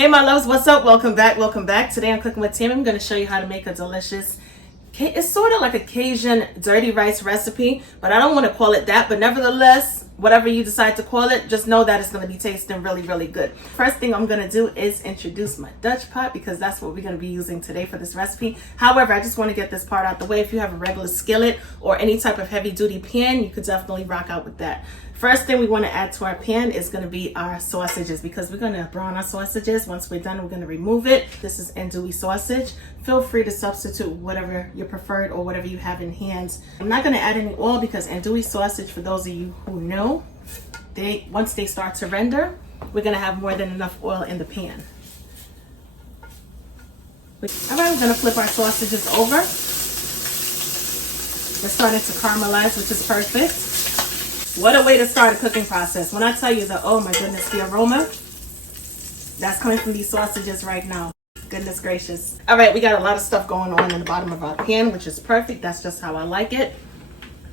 Hey my loves, what's up? Welcome back, welcome back. Today I'm cooking with Tammy. I'm going to show you how to make a delicious, it's sort of like a Cajun dirty rice recipe, but I don't want to call it that. But nevertheless, whatever you decide to call it, just know that it's going to be tasting really, really good. First thing I'm going to do is introduce my Dutch pot, because that's what we're going to be using today for this recipe. However, I just want to get this part out the way. If you have a regular skillet or any type of heavy duty pan, you could definitely rock out with that. First thing we want to add to our pan is going to be our sausages, because we're going to brown our sausages. Once we're done, we're going to remove it. This is andouille sausage. Feel free to substitute whatever you preferred or whatever you have in hand. I'm not going to add any oil because andouille sausage, for those of you who know, once they start to render, we're going to have more than enough oil in the pan. All right, we're going to flip our sausages over. They're starting to caramelize, which is perfect. What a way to start a cooking process. When I tell you that, oh my goodness, the aroma that's coming from these sausages right now. Goodness gracious. All right, we got a lot of stuff going on in the bottom of our pan, which is perfect. That's just how I like it.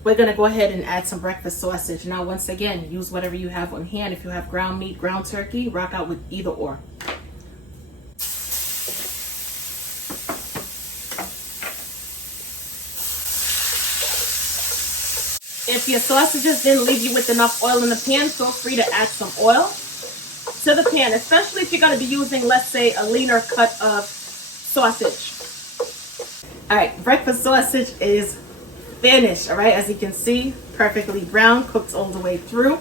We're going to go ahead and add some breakfast sausage. Now, once again, use whatever you have on hand. If you have ground meat, ground turkey, rock out with either or. If your sausages didn't leave you with enough oil in the pan, feel free to add some oil to the pan, especially if you're going to be using, let's say, a leaner cut of sausage. All right, breakfast sausage is finished. All right, as you can see, perfectly brown, cooked all the way through.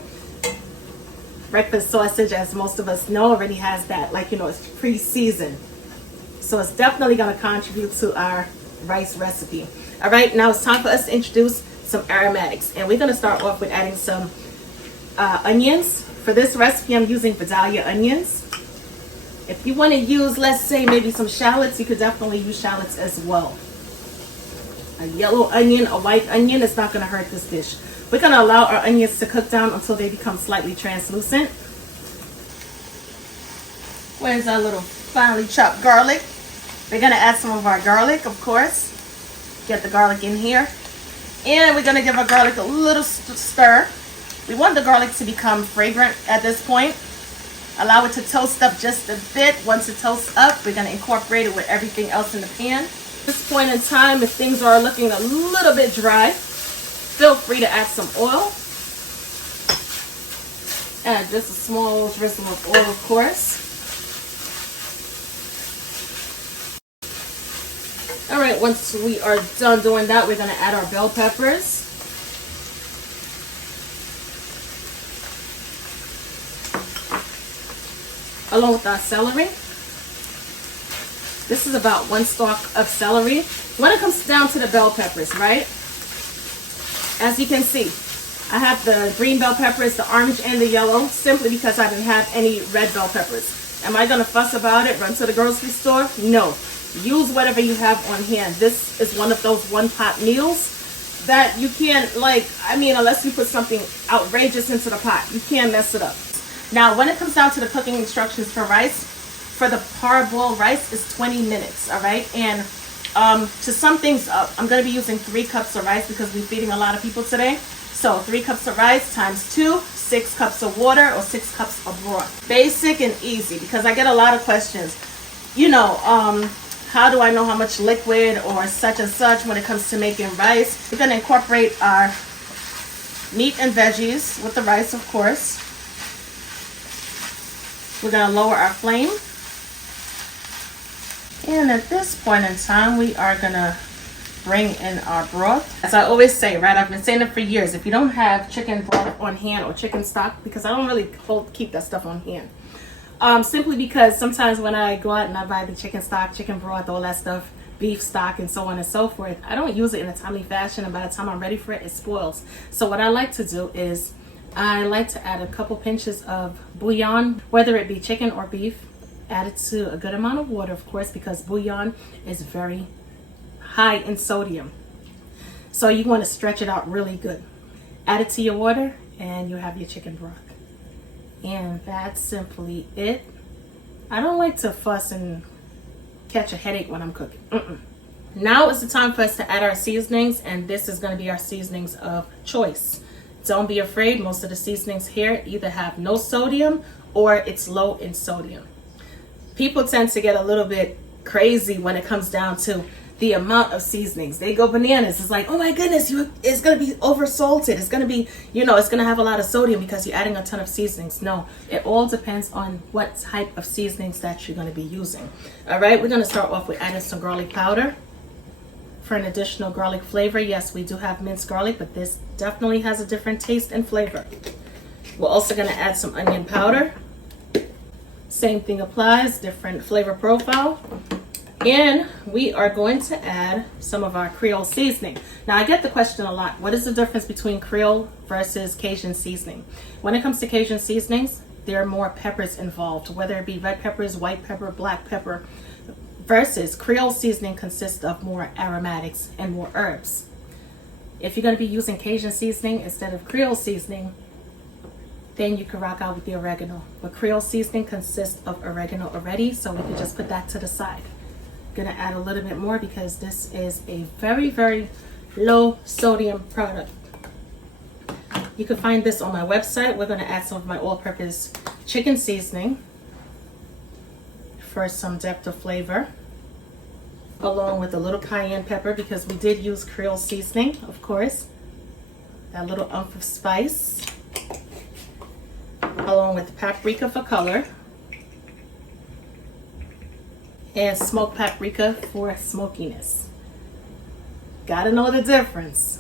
Breakfast sausage, as most of us know, already has that, like, you know, it's pre-seasoned. So it's definitely going to contribute to our rice recipe. All right, now it's time for us to introduce some aromatics, and we're going to start off with adding some onions. For this recipe, I'm using Vidalia onions. If you want to use, let's say, maybe some shallots, you could definitely use shallots as well. A yellow onion, a white onion is not going to hurt this dish. We're going to allow our onions to cook down until they become slightly translucent. Where's our little finely chopped garlic? We're going to add some of our garlic, of course. Get the garlic in here. And we're going to give our garlic a little stir. We want the garlic to become fragrant at this point. Allow it to toast up just a bit. Once it toasts up, we're going to incorporate it with everything else in the pan. At this point in time, if things are looking a little bit dry, feel free to add some oil. Add just a small drizzle of oil, of course. All right, once we are done doing that, we're going to add our bell peppers. Along with our celery. This is about 1 stalk of celery. When it comes down to the bell peppers, right? As you can see, I have the green bell peppers, the orange, and the yellow, simply because I didn't have any red bell peppers. Am I going to fuss about it, run to the grocery store? No. Use whatever you have on hand. This is one of those one-pot meals that you can't, unless you put something outrageous into the pot, you can't mess it up. Now, when it comes down to the cooking instructions for rice, for the parboil rice is 20 minutes, all right? And to sum things up, I'm going to be using 3 cups of rice because we're feeding a lot of people today. So 3 cups of rice times 2, 6 cups of water, or 6 cups of broth. Basic and easy, because I get a lot of questions. You know, how do I know how much liquid or such and such when it comes to making rice? We're going to incorporate our meat and veggies with the rice, of course. We're going to lower our flame. And at this point in time, we are going to bring in our broth. As I always say, right, I've been saying it for years, if you don't have chicken broth on hand or chicken stock, because I don't really keep that stuff on hand. Simply because sometimes when I go out and I buy the chicken stock, chicken broth, all that stuff, beef stock, and so on and so forth, I don't use it in a timely fashion, and by the time I'm ready for it, it spoils. So what I like to do is I like to add a couple pinches of bouillon, whether it be chicken or beef. Add it to a good amount of water, of course, because bouillon is very high in sodium. So you want to stretch it out really good. Add it to your water and you have your chicken broth. And that's simply it. I don't like to fuss and catch a headache when I'm cooking. Now is the time for us to add our seasonings, and this is going to be our seasonings of choice. Don't be afraid. Most of the seasonings here either have no sodium or it's low in sodium. People tend to get a little bit crazy when it comes down to the amount of seasonings. They go bananas. It's like, oh my goodness, it's going to be over salted. It's going to be, it's going to have a lot of sodium because you're adding a ton of seasonings. No, it all depends on what type of seasonings that you're going to be using. All right, we're going to start off with adding some garlic powder for an additional garlic flavor. Yes, we do have minced garlic, but this definitely has a different taste and flavor. We're also going to add some onion powder. Same thing applies, different flavor profile. And we are going to add some of our Creole seasoning. Now, I get the question a lot. What is the difference between Creole versus Cajun seasoning? When it comes to Cajun seasonings, there are more peppers involved, whether it be red peppers, white pepper, black pepper, versus Creole seasoning consists of more aromatics and more herbs. If you're going to be using Cajun seasoning instead of Creole seasoning, then you can rock out with the oregano. But Creole seasoning consists of oregano already, so we can just put that to the side. Gonna add a little bit more because this is a very, very low sodium product. You can find this on my website. We're gonna add some of my all-purpose chicken seasoning for some depth of flavor, along with a little cayenne pepper because we did use Creole seasoning, of course. That little umph of spice, along with paprika for color, and smoked paprika for smokiness. Gotta know the difference.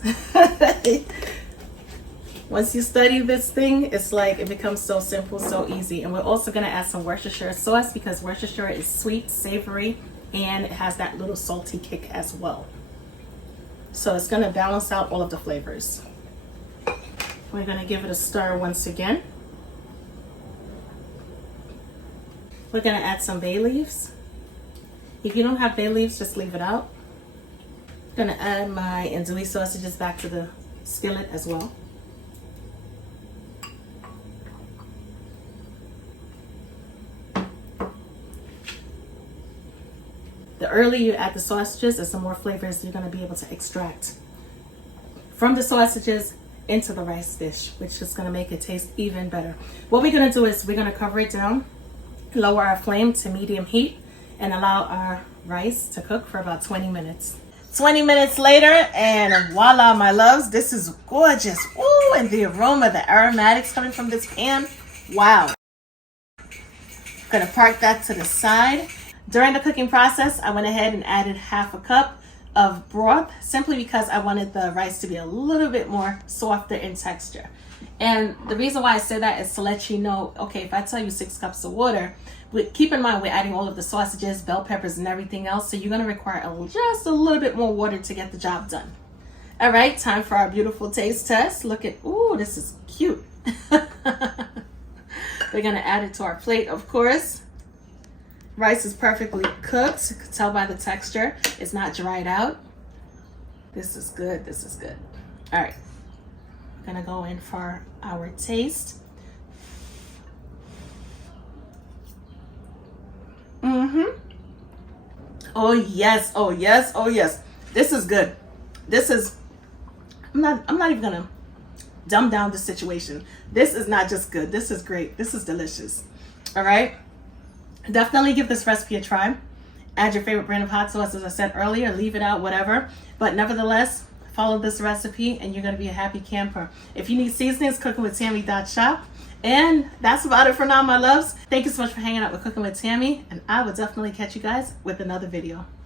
Once you study this thing, it's like it becomes so simple, so easy. And we're also gonna add some Worcestershire sauce because Worcestershire is sweet, savory, and it has that little salty kick as well. So it's gonna balance out all of the flavors. We're gonna give it a stir once again. We're gonna add some bay leaves. If you don't have bay leaves, just leave it out. I'm gonna add my andouille sausages back to the skillet as well. The earlier you add the sausages, the more flavors you're gonna be able to extract from the sausages into the rice dish, which is gonna make it taste even better. What we're gonna do is we're gonna cover it down, lower our flame to medium heat, and allow our rice to cook for about 20 minutes. 20 minutes later, and voila, my loves, this is gorgeous. Ooh, and the aroma, the aromatics coming from this pan, wow. Gonna park that to the side. During the cooking process, I went ahead and added half a cup of broth, simply because I wanted the rice to be a little bit more softer in texture. And the reason why I say that is to let you know, okay, if I tell you 6 cups of water, keep in mind we're adding all of the sausages, bell peppers, and everything else, so you're going to require just a little bit more water to get the job done. All right, time for our beautiful taste test. Look at, ooh, this is cute. We're going to add it to our plate, of course. Rice is perfectly cooked. You can tell by the texture. It's not dried out. This is good. This is good. All right. We're going to go in for our taste. Oh yes, oh yes, oh yes. This is good. This is, I'm not even gonna dumb down the situation. This is not just good. This is great. This is delicious. All right. Definitely give this recipe a try. Add your favorite brand of hot sauce, as I said earlier. Leave it out, whatever. But nevertheless, follow this recipe and you're gonna be a happy camper. If you need seasonings, cookingwithtammy.shop. And that's about it for now, my loves. Thank you so much for hanging out with Cooking with Tammy, and I will definitely catch you guys with another video.